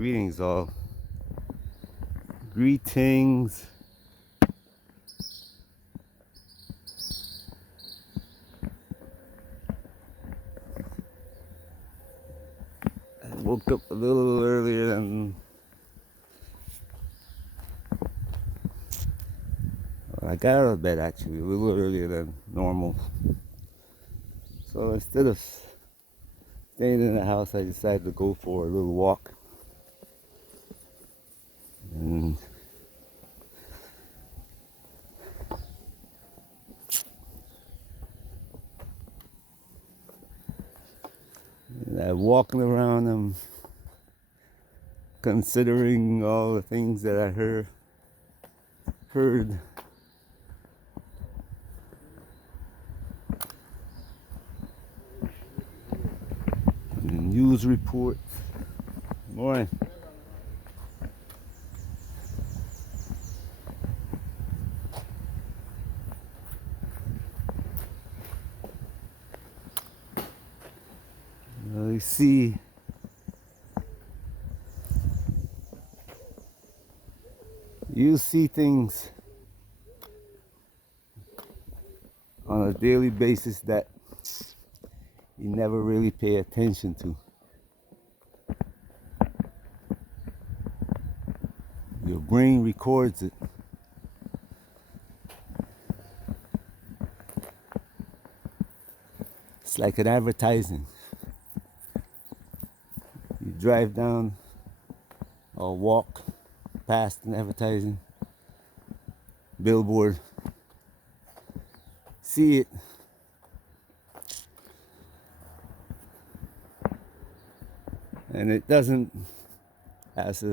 Greetings all. Greetings. I woke up a little earlier than I got out of bed actually a little earlier than normal. So instead of staying in the house, I decided to go for a little walk. And walking around, I'm considering all the things that I heard in the news reports. Morning. You see things on a daily basis that you never really pay attention to. Your brain records it. It's like an advertising. You drive down or walk past an advertising billboard, see it, and it doesn't, as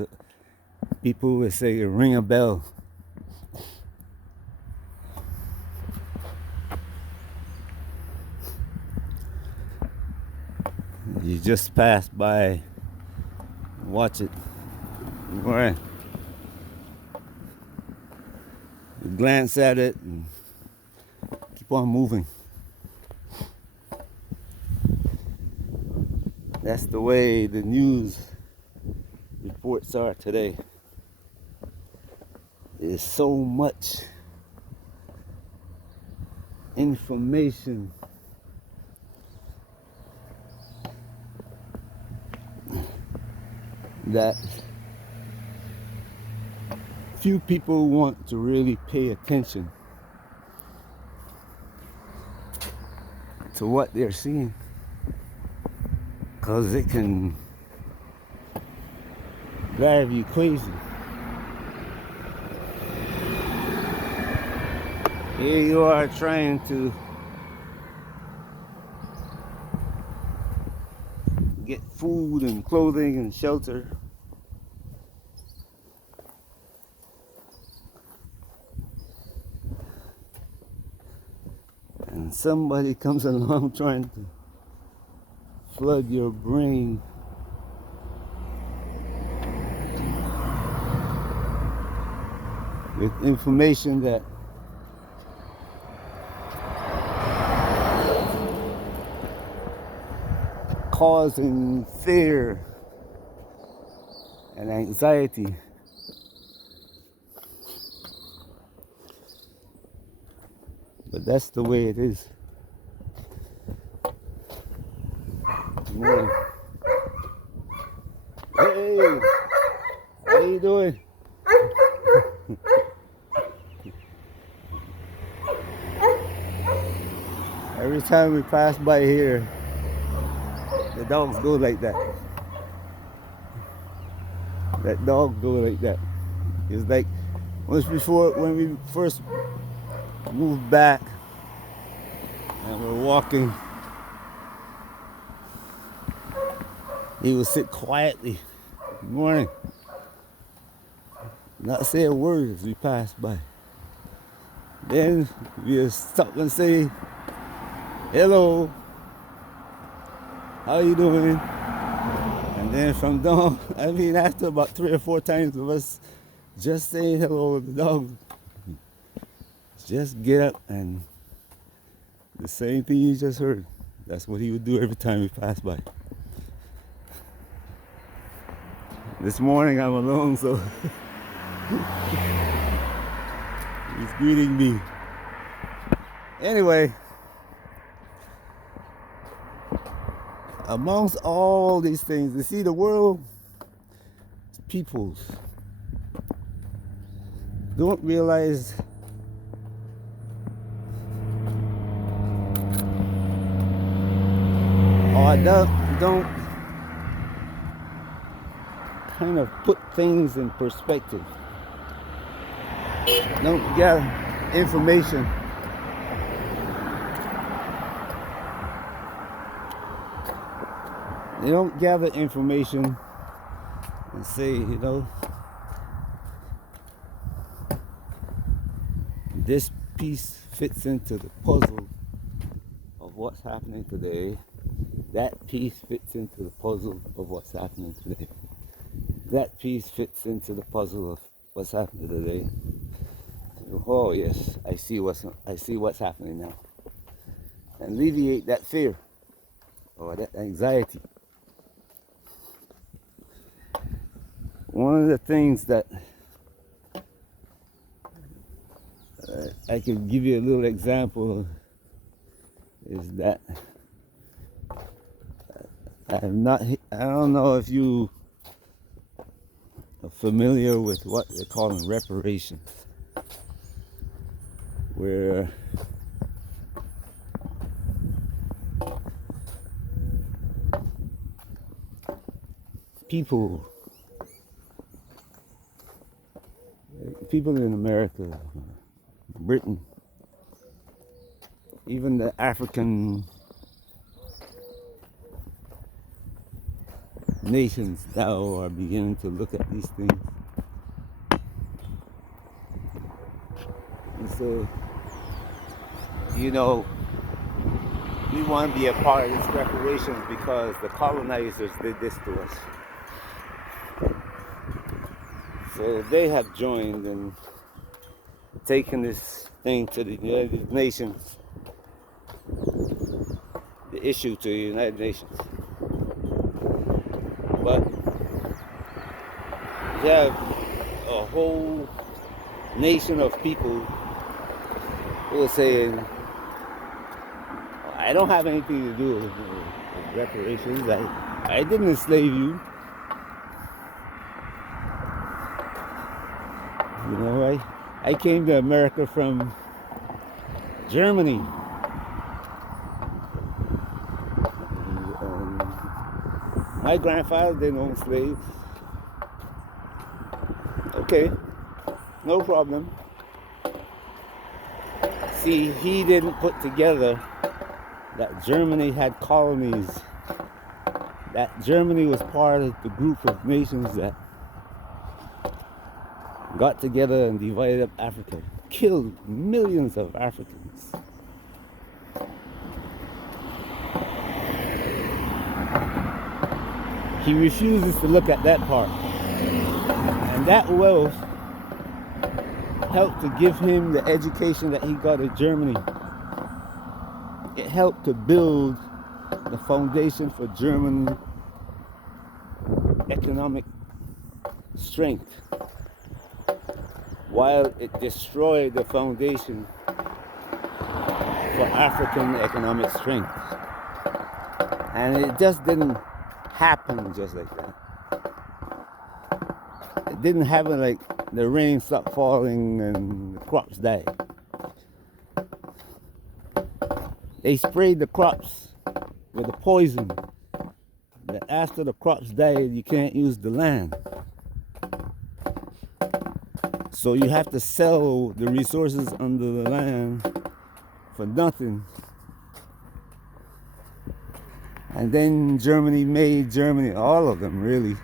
people would say, ring a bell. You just pass by, watch it, right? You glance at it and keep on moving. That's the way the news reports are today. There's so much information that few people want to really pay attention to what they're seeing, because it can drive you crazy. Here you are trying to get food and clothing and shelter, and somebody comes along trying to flood your brain with information that causing fear and anxiety. But that's the way it is. Good morning. Hey, how you doing? Every time we pass by here, the dogs go like that. That dog go like that. It's like once before, when we first moved back and we're walking, he would sit quietly. Good morning. Not say a word as we pass by. Then we would stop and say, hello, how you doing? And then from down, after about 3 or 4 times of us just saying hello, the dog just get up and the same thing you just heard. That's what he would do every time we pass by. This morning I'm alone, so he's greeting me. Anyway, amongst all these things, you see, the world, peoples don't realize or don't kind of put things in perspective. Don't get information. They don't gather information and say, this piece fits into the puzzle of what's happening today. That piece fits into the puzzle of what's happening today. That piece fits into the puzzle of what's happening today. Oh yes, I see what's happening now. And alleviate that fear or that anxiety. One of the things that I can give you a little example is that I don't know if you are familiar with what they're calling reparations, where people in America, Britain, even the African nations now are beginning to look at these things. And so, we want to be a part of this reparations because the colonizers did this to us. So they have joined and taken this thing to the United Nations, the issue to the United Nations. But you have a whole nation of people who are saying, I don't have anything to do with reparations. I didn't enslave you. I came to America from Germany. My grandfather didn't own slaves. Okay, no problem. See, he didn't put together that Germany had colonies, that Germany was part of the group of nations that got together and divided up Africa, killed millions of Africans. He refuses to look at that part. And that wealth helped to give him the education that he got in Germany. It helped to build the foundation for German economic strength, while it destroyed the foundation for African economic strength. And it just didn't happen just like that. It didn't happen like the rain stopped falling and the crops died. They sprayed the crops with a poison that after the crops died, you can't use the land. So you have to sell the resources under the land for nothing. And then Germany, all of them really,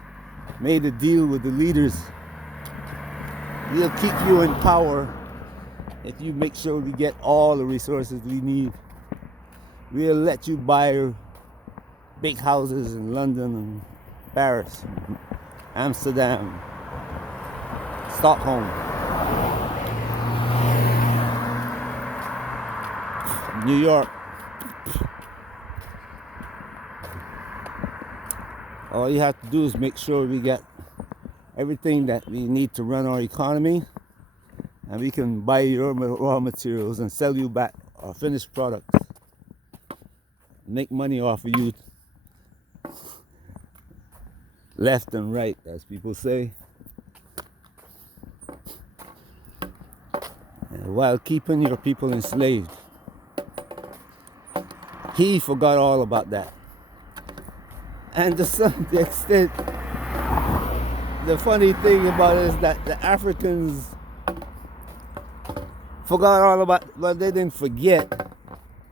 made a deal with the leaders. We'll keep you in power if you make sure we get all the resources we need. We'll let you buy big houses in London and Paris, Amsterdam, Stockholm, New York. All you have to do is make sure we get everything that we need to run our economy, and we can buy your raw materials and sell you back our finished products, make money off of you left and right, as people say, while keeping your people enslaved. He forgot all about that. And to some extent, the funny thing about it is that the Africans forgot all about, well, they didn't forget,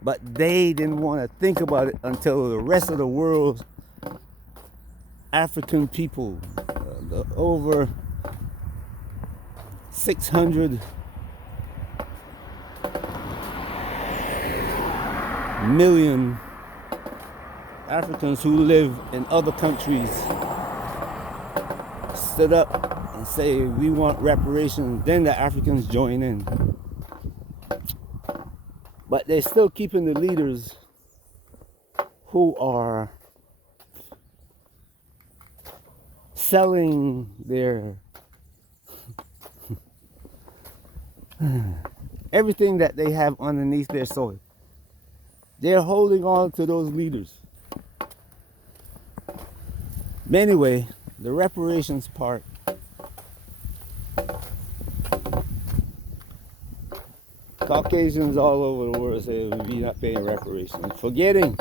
but they didn't want to think about it until the rest of the world, African people, the over 600 million Africans who live in other countries stood up and say we want reparations. Then the Africans join in, but they're still keeping the leaders who are selling their everything that they have underneath their soil. They're holding on to those leaders. But anyway, the reparations part, Caucasians all over the world say we're not paying reparations. Forgetting,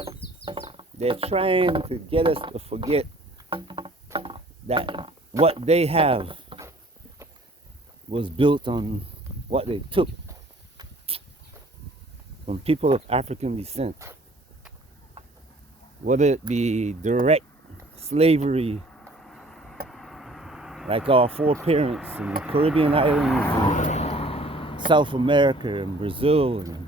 they're trying to get us to forget that what they have was built on what they took from people of African descent. Whether it be direct slavery, like our foreparents in the Caribbean islands and South America and Brazil and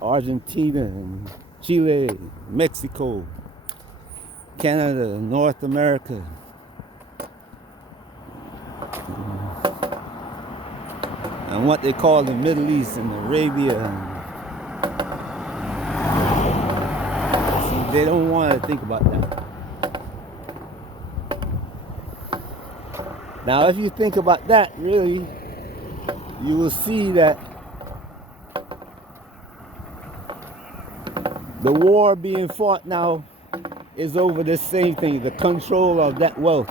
Argentina and Chile, Mexico, Canada, North America, and what they call the Middle East and Arabia. See, they don't want to think about that. Now, if you think about that, really, you will see that the war being fought now is over this same thing, the control of that wealth.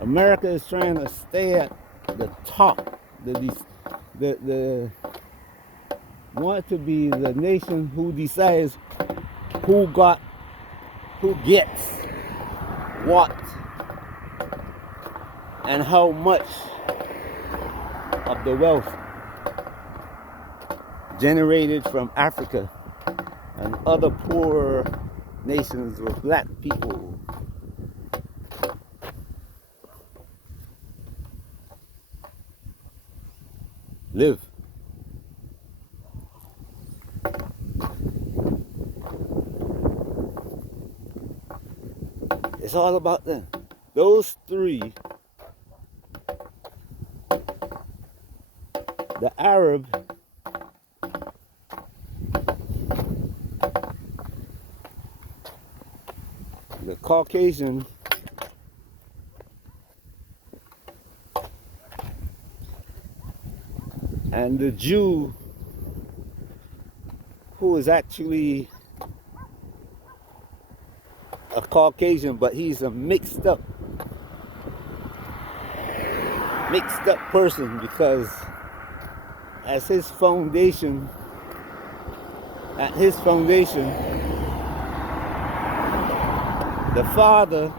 America is trying to stay at the top, the want to be the nation who decides who gets what and how much of the wealth generated from Africa and other poor nations with black people. Live. It's all about them. Those three, the Arab, the Caucasian, and the Jew, who is actually a Caucasian, but he's a mixed up person, because at his foundation, the father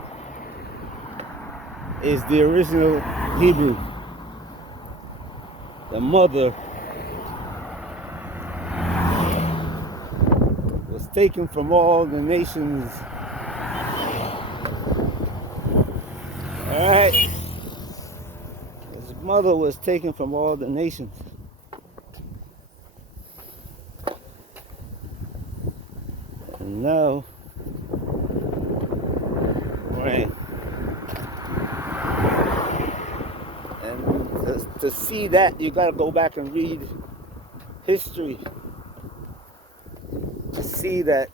is the original Hebrew. The mother was taken from all the nations. Alright? His mother was taken from all the nations. And now, right? And to see that, you gotta go back and read history to see that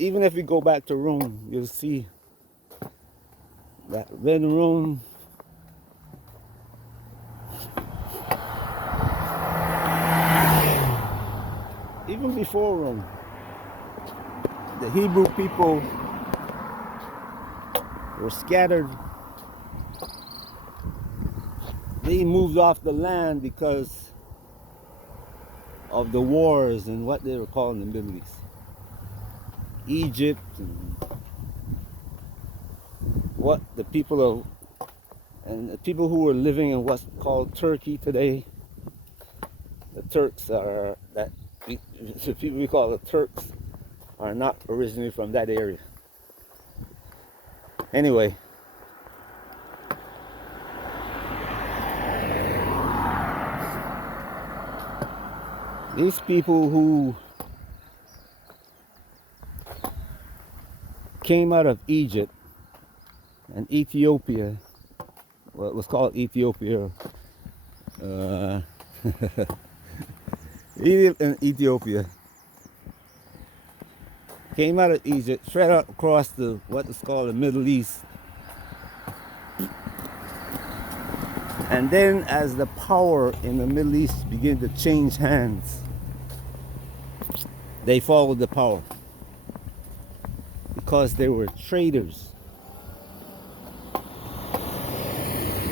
even if we go back to Rome, you'll see that when Rome, even before Rome, the Hebrew people were scattered. They moved off the land because of the wars and what they were calling the Middle East. Egypt and what the people who were living in what's called Turkey today. The Turks are the people we call the Turks are not originally from that area. Anyway, these people who came out of Egypt and Ethiopia, well, it was called Ethiopia, Egypt and Ethiopia, came out of Egypt, straight out across what is called the Middle East. And then as the power in the Middle East began to change hands, they followed the power because they were traders,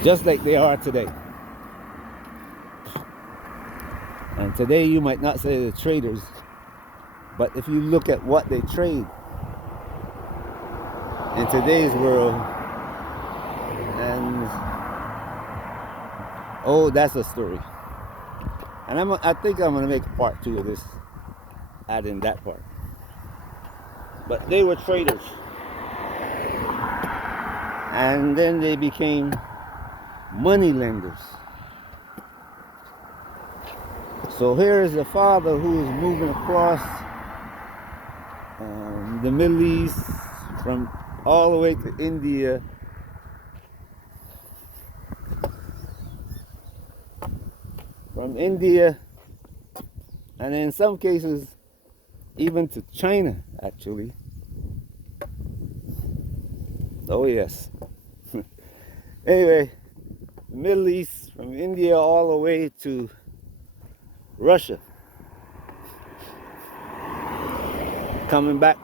just like they are today. And today you might not say they're traders, but if you look at what they trade in today's world, and oh, that's a story. And I think I'm going to make a part 2 of this, adding that part. But they were traders. And then they became money lenders. So here is a father who is moving across the Middle East from all the way to India. From India, and in some cases even to China, actually. Oh yes. Anyway, Middle East, from India all the way to Russia. Coming back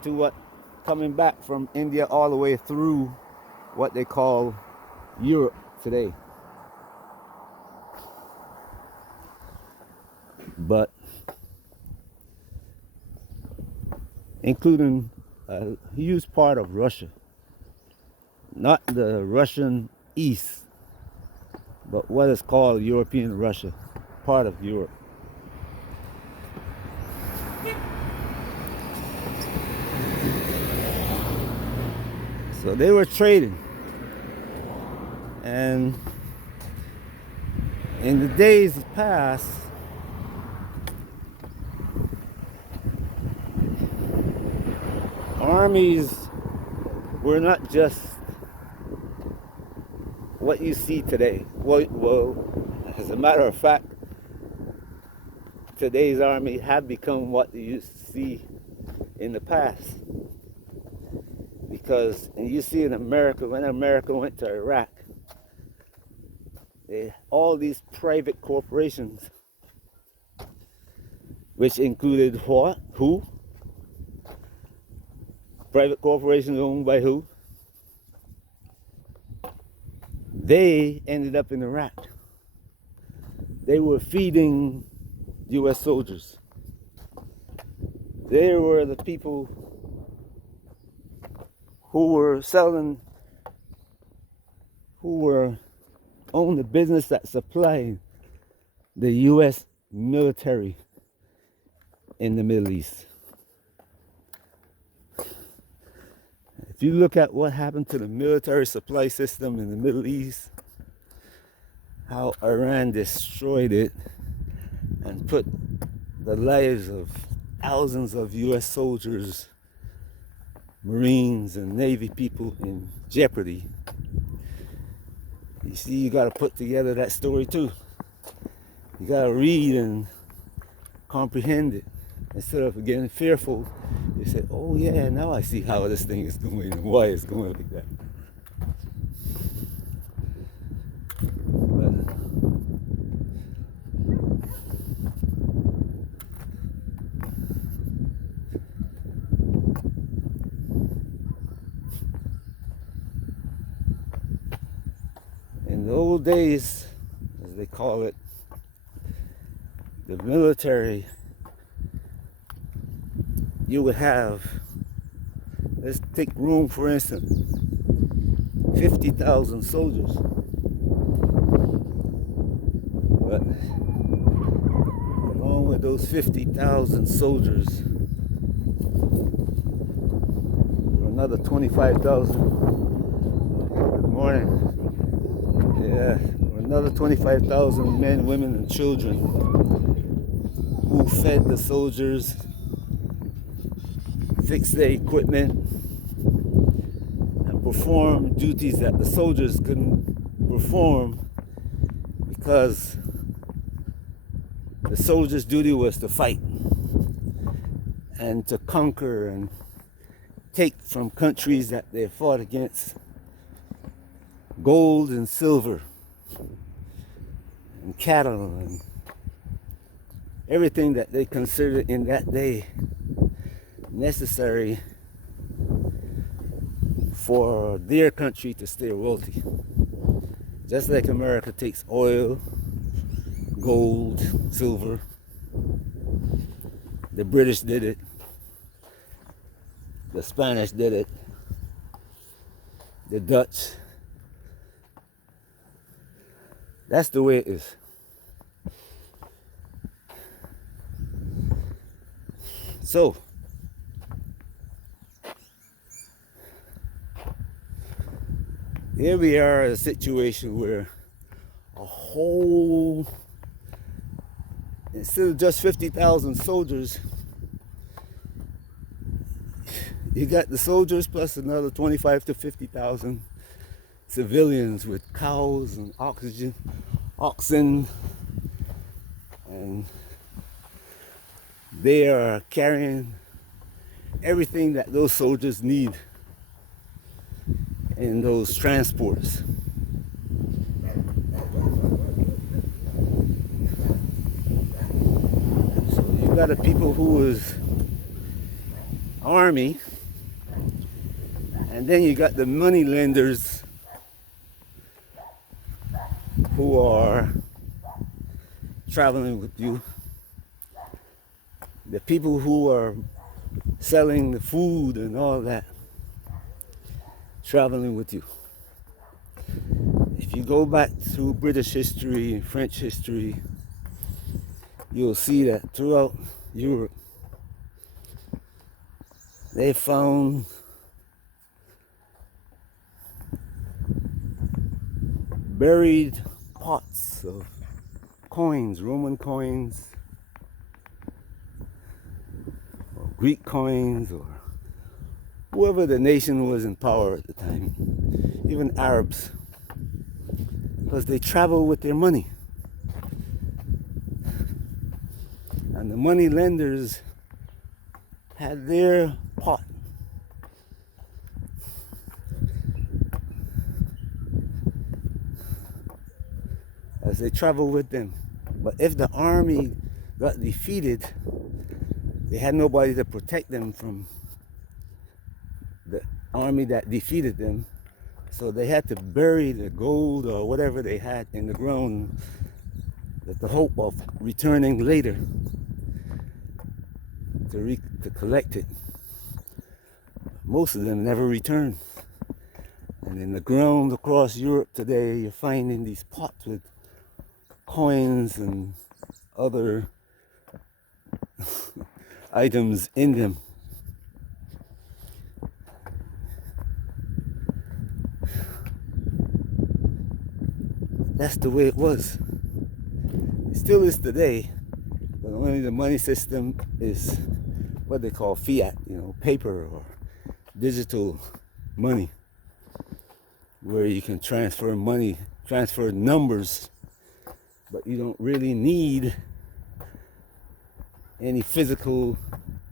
from India all the way through what they call Europe today. But including a huge part of Russia, not the Russian East, but what is called European Russia, part of Europe. So they were trading, and in the days past, armies were not just what you see today. Well, as a matter of fact, today's army have become what you used to see in the past. Because, and you see in America, when America went to Iraq, all these private corporations, which included what? Who? Private corporations owned by who? They ended up in Iraq. They were feeding U.S. soldiers. They were the people who were selling, who were owned the business that supplied the U.S. military in the Middle East. If you look at what happened to the military supply system in the Middle East, how Iran destroyed it and put the lives of thousands of U.S. soldiers, Marines, and Navy people in jeopardy. You see, you got to put together that story too. You got to read and comprehend it. Instead of getting fearful, they say, oh yeah, now I see how this thing is going and why it's going like that. But in the old days, as they call it, the military, you would have, let's take Rome for instance, 50,000 soldiers. But along with those 50,000 soldiers, were another 25,000. Good morning. Yeah, another 25,000 men, women, and children who fed the soldiers, fixed their equipment, and performed duties that the soldiers couldn't perform because the soldiers' duty was to fight and to conquer and take from countries that they fought against gold and silver and cattle and everything that they considered in that day necessary for their country to stay wealthy. Just like America takes oil, gold, silver. The British did it. The Spanish did it. The Dutch. That's the way it is. So, here we are in a situation where a whole, instead of just 50,000 soldiers, you got the soldiers plus another 25 to 50,000 civilians with cows and oxen, and they are carrying everything that those soldiers need in those transports. So you got a people who is army, and then you got the money lenders who are traveling with you, the people who are selling the food and all that, traveling with you. If you go back through British history and French history, you'll see that throughout Europe, they found buried pots of coins, Roman coins, or Greek coins, or whoever the nation was in power at the time, even Arabs, because they travel with their money. And the money lenders had their pot. As they travel with them. But if the army got defeated, they had nobody to protect them from the army that defeated them. So they had to bury the gold or whatever they had in the ground with the hope of returning later to collect it. Most of them never returned. And in the ground across Europe today, you're finding these pots with coins and other items in them. That's the way it was. It still is today, but only the money system is what they call fiat, paper or digital money, where you can transfer money, transfer numbers, but you don't really need any physical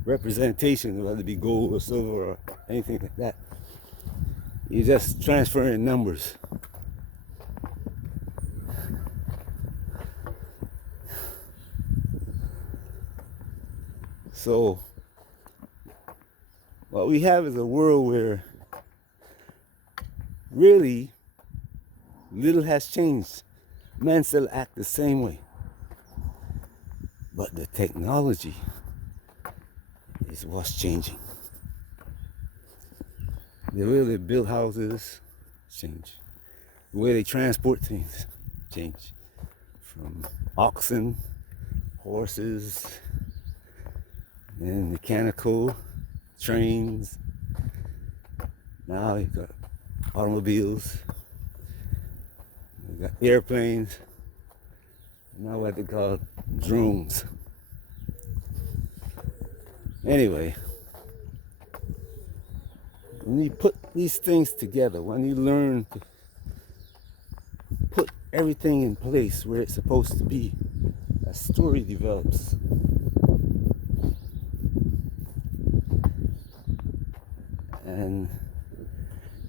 representation, whether it be gold or silver or anything like that. You're just transferring numbers. So what we have is a world where really little has changed. Men still act the same way. But the technology is what's changing. The way they build houses change. The way they transport things change. From oxen, horses, and mechanical trains. Now you got automobiles. You got airplanes. Now what they call drones. Anyway, when you put these things together, when you learn to put everything in place where it's supposed to be, a story develops. And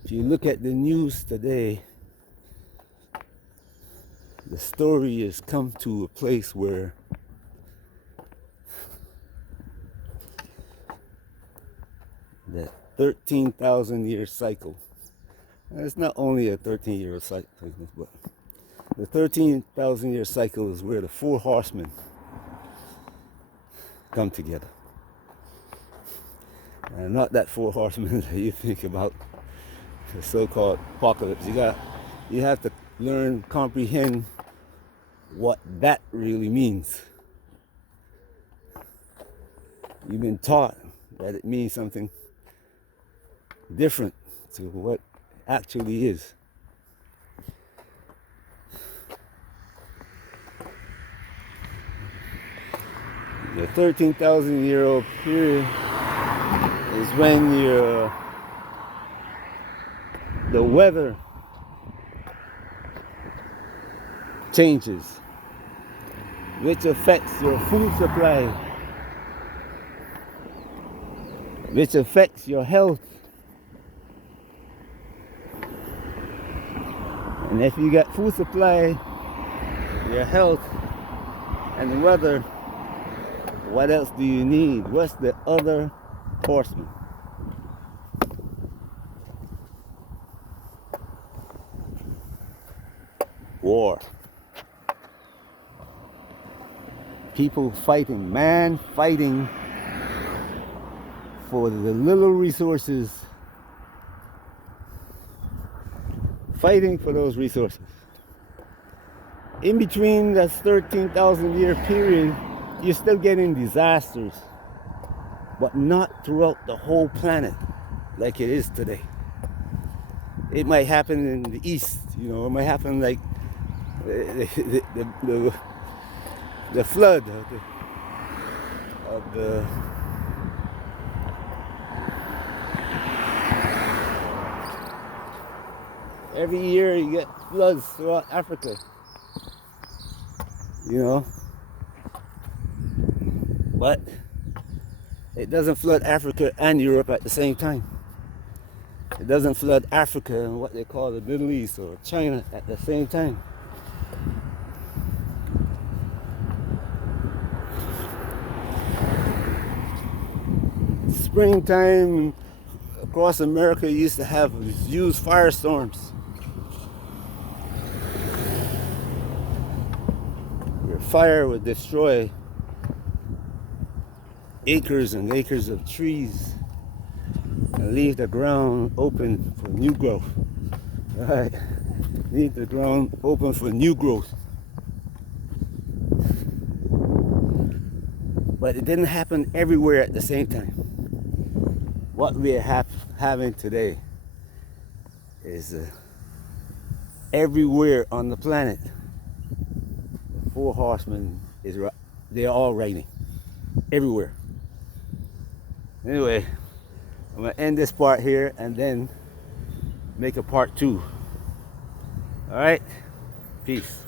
if you look at the news today, the story has come to a place where the 13,000-year cycle, and it's not only a 13-year cycle, but the 13,000-year cycle is where the four horsemen come together. And not that four horsemen that you think about, the so-called apocalypse. You have to learn, comprehend what that really means. You've been taught that it means something different to what actually is. The 13,000-year-old period is when the weather changes, which affects your food supply, which affects your health. And if you got food supply, your health, and the weather, what else do you need? What's the other horseman? War. People fighting, man fighting for the little resources, fighting for those resources. In between that 13,000-year period, you're still getting disasters, but not throughout the whole planet like it is today. It might happen in the east, it might happen like the flood of the every year you get floods throughout Africa, but it doesn't flood Africa and Europe at the same time. It doesn't flood Africa and what they call the Middle East or China at the same time. Springtime across America used to have huge firestorms. Your fire would destroy acres and acres of trees and leave the ground open for new growth. Right? Leave the ground open for new growth. But it didn't happen everywhere at the same time. What we are having today is everywhere on the planet. The four horsemen they're all reigning everywhere. Anyway, I'm gonna end this part here and then make a part 2. All right, peace.